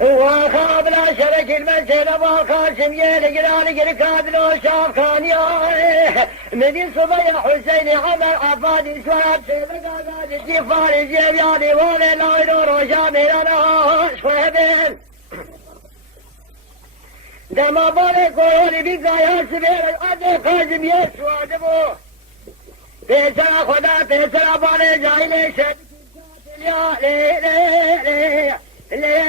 وخاب لا شرك المسجد والقاسم يلقران قرقاد لو شاف كان يا مدين صبي حسين عمر عفادي سواب سيبقى قاد الجفار الجيب يعني ولا لا يدور وشامل انا شوهبين دما بالك ويولي بقى يا سبيل القاد قاسم يسوى دبو بيسرا خدا بيسرا بالي جايلي شد يا لي لي لي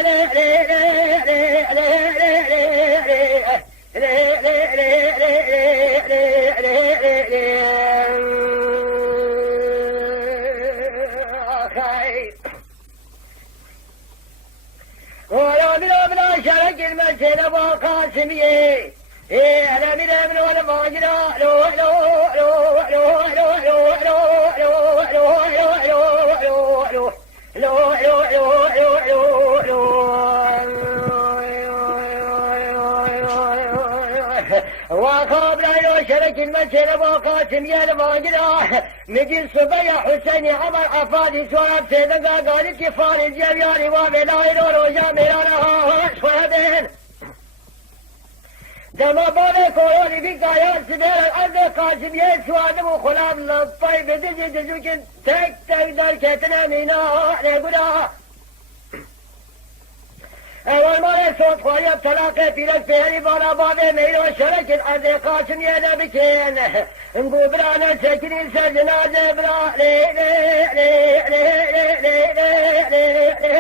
ولا بلا شرك المسجد والقاسمية أنا من ولا ماجرا لو لو لو لو لو لو لو لو لو لو وخاب لا شرك المسجد وقاسم يا الماجرا مجي صبي حسين عمر عفادي سواب سيدقا قال الكفار الجبيان وبلا يرور وجامرانا شوهدين دما بالك ويولي بقى يا سبيل الأرض قاسم يسوى دمو خلاب للطيب دجي دجوك تك تقدر كتنا مينا لقنا اول مره صوت خويا بطلاقه بيلك فيري بالا بابي ميلو شرك الأرض قاسم يدا بكين نقول برانا سكنين سر جنازه برا لي لي لي لي لي لي لي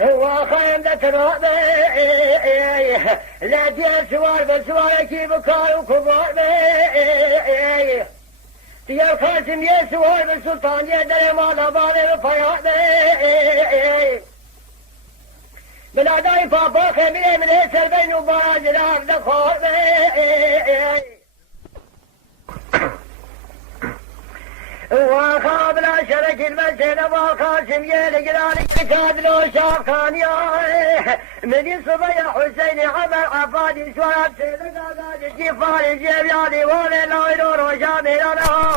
وخايم ذكر لا ديال سوار بسوار كيف كانوا كبار ديال قاسم يا سوار بالسلطان يا دري مالا بالي الفياض بلاداي بابا خميني من يسر بين وبراج راف دخور وخاب لا شرك المسجد والقاسم يلقران قتاد لو شاف كان يا من صبي حسين عمر عفادي سواب سيدقا قاد الجفار الجيب يعني ولا لا يدور وشامل انا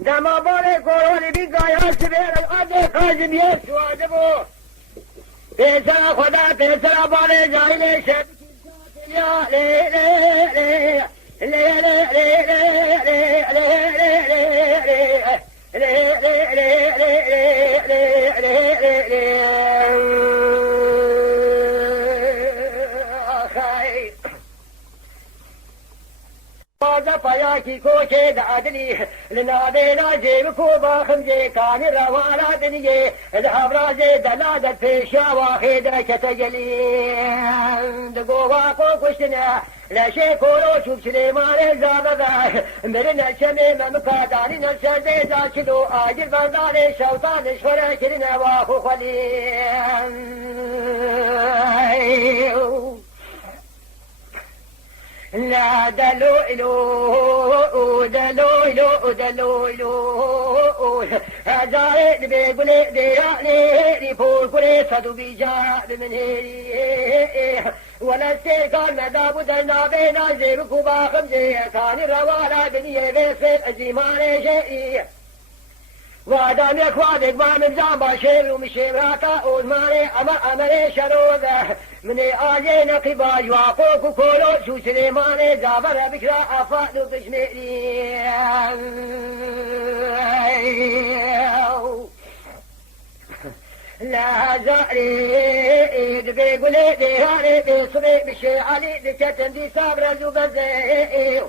دما بالك ويولي بقى يا سبيل القاد قاسم يسوى دبو بيسرا خدا بيسرا بالي جايلي شد يا لي لي فياكي كوشي دعدني لنا بينا جيبكو باخم جي كان الروالا دنيا الحبراجي دلادت في شواخيدا كتجلي دقوا واقو كشتنا لا شيء كولو شوف سليمان زابدا مرنا شميم مكاداني نشدي داشلو آجر برداني شوطان شورا كرنا واخو خليل لا دلو هزاري بيقولي ديراني ريبول قولي صدو بيجاء من هيري ولا استيقان مدابو دنا بينا زيبكو باخم زي كان الروالا بنيه بيصير أجيماني شيء وادام يكوادك ما من زعبا شير ومشير راكا أولماني أمري شروذة مني آجي نقبا يواقوك كولو شو سليماني زابر بكرا أفادو بشميري لا زاري دبي قولي ديهاني بصري بشي علي دكتن دي صابر زوبزي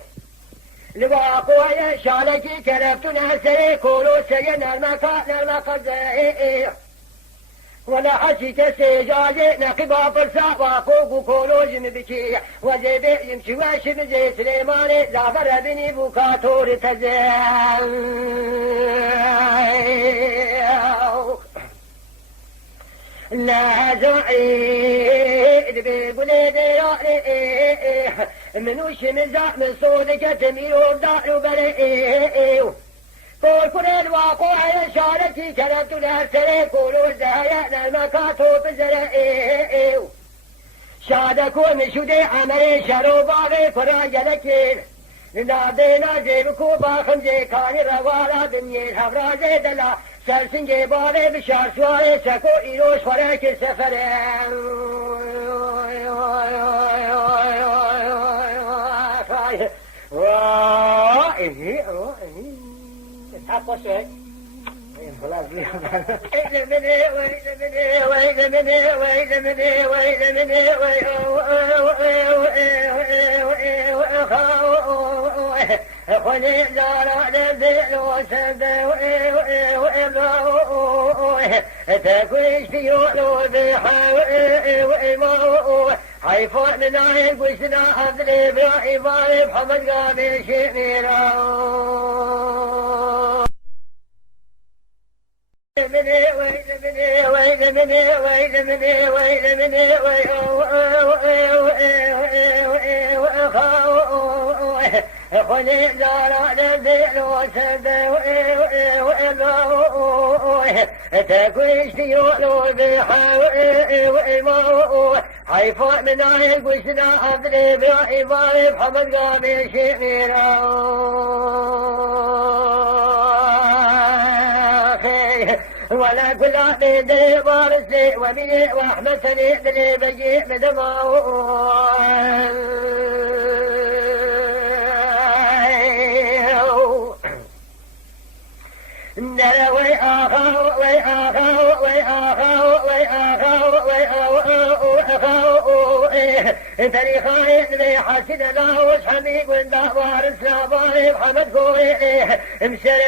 لواقوية شالكي كرفتنا سري كولو سينا المكا ولا حسيت سيجاجي نقبا فرسا واقوكو كولو جنبكي وزيبي يمشي واشي بزي سليماني زافر بني بوكاتور تزيل لا زعيد بيقولي ديراني منوش مزاق من صودك تمير وبدار وبرئي كل الواقع شارتي كرمت لها سري كولو زهيانا المكاتو بزرئي شادكون شدي عمري شرو باغي فرا جلكين نادينا جيبكو باخم جي كاني روالا دنيا حفرا زيدلا سلسنجي باغي بشار سواري سكو إيروش فراك السفرين تحقق شيء خلاص ويل خلي زارع للذئل وسد تكويش في يولو بيحا حيفوت لنايل قوشنا عبدالي براحي محمد قابل شميرا خلي زارع للذئل وسد تكويش يولو بيحا حيفوت من عين قوشنا عبدالي براحي محمد قابل شميرا ولا كل عبد دلي بارسلي ومني واحمد سني دلي بجي بدماء نروي آخر تاريخي اللي حسن له حميد وندى وارث لاباري محمد كوي مشري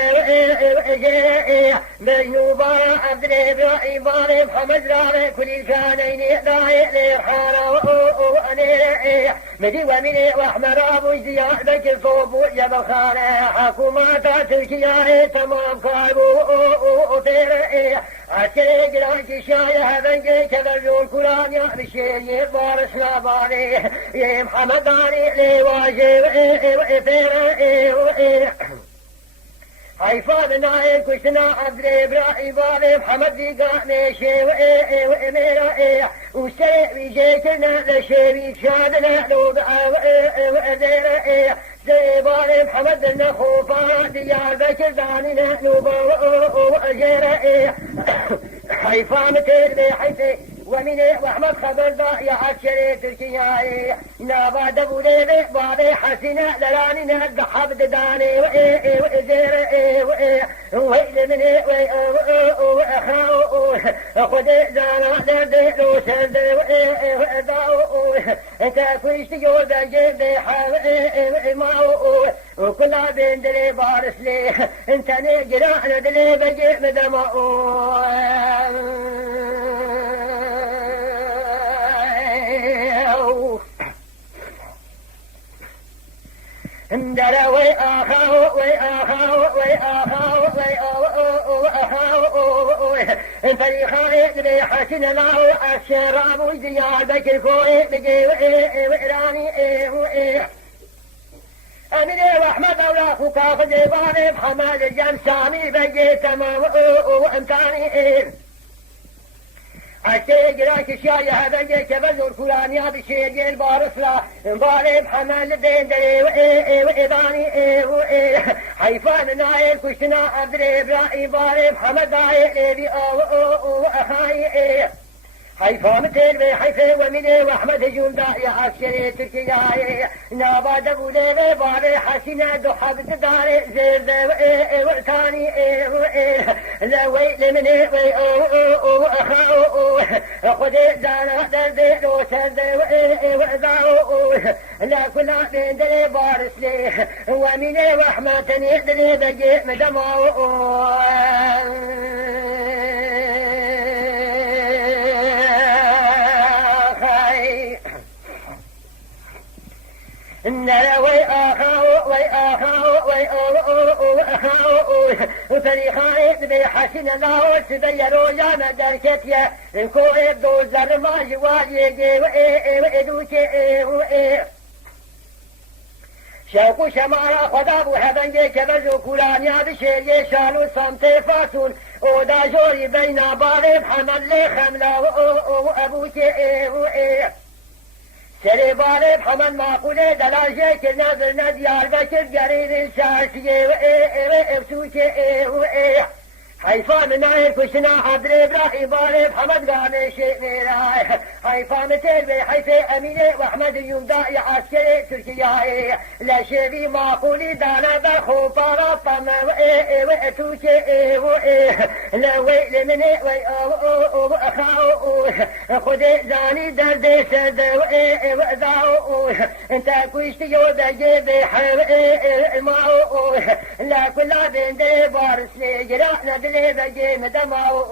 مجنوبا عبد الابراهيم باري محمد راري كل كانين داعي لحارة وأني مدي ومني واحمر ابو زياد بك صوب جبل خانه حكومات تركيا تمام كابو وتيري عسكري جراك شايه بنجي كبرون كلان يا بشير بارس لاباري يا محمد علي لي واجب حيفا بنايل كشنا عبد الابراهيم باري محمد دي قاني شي وميرا وسرع بيجيكنا لشيبي شادنا لو بقى زيباري محمد النخوفا ديار بكر دانينا نوبا وأجيرا حيفا متر بحيثي ومني واحمد خبر ضايع عشري تركيا نابا دبو ليبي بابي حسنا لرانينا الضحب داني وإزير ويل مني وأخاو خدي زانا دردي لو سردي وإضاو تاكويش تجول بجيب دي ماو وكل بين دلي بارس لي انتني جراحنا دلي بجيب دماو دروي آخاو فريخاي لبي حسن الله الشراب وزيار بكر كوي بجي وإيراني أميني وأحمد أولاك وكافر جيباني محمد الجمسامي بجي تمام وإمتاني عشي جراك شاية هذا جيك بزور فلانيا بشير جيل بارسلا مباري محمد الدين دلي وإيضاني حيفان نايل كشنا عبد الإبراهيم باري محمد دايل ليبي وأخاي حيفا متين بحيفي ومني واحمد هجوم داعي عسكري تركيا نابا دبو ليبي باري حسنا دحب تداري زير ذي وقتاني لوي لمني وأخاو خدي زانا دردي لو سردي وإذاو لا كل عبين دلي بارس لي ومني واحمد تني دلي بجي مدماو نروي فريخاي بحسن الله تبيروا يا مدركتيا الكوي دوزر ما جواجي وإدوكي شوقو شمارا خدا بو هبنگی که بزو کولانی بشیری شانو سمت فاسون او دا جوری بین باغی حمل خملا و ابوکی سريبالي بحمد معقولة دلاجة كنا برنا ديار بكر قريب ساسية وإيه حيفا من ناهر كشنا عبد إبراهيم بالي بحمد قامي شيء ميراي حيفا مثل بحيفا أمينة وأحمد يمداء عسكري تركيا لا شبي معقولي دانا بخو بارا طم وإتوشي وإيه لا ويل مني وأخاو خدي زاني درد سد وإذاو انت كوشتي يودا جيبي الماو لا كلا بين دي بارس لي جرانا دلي بجي مدماو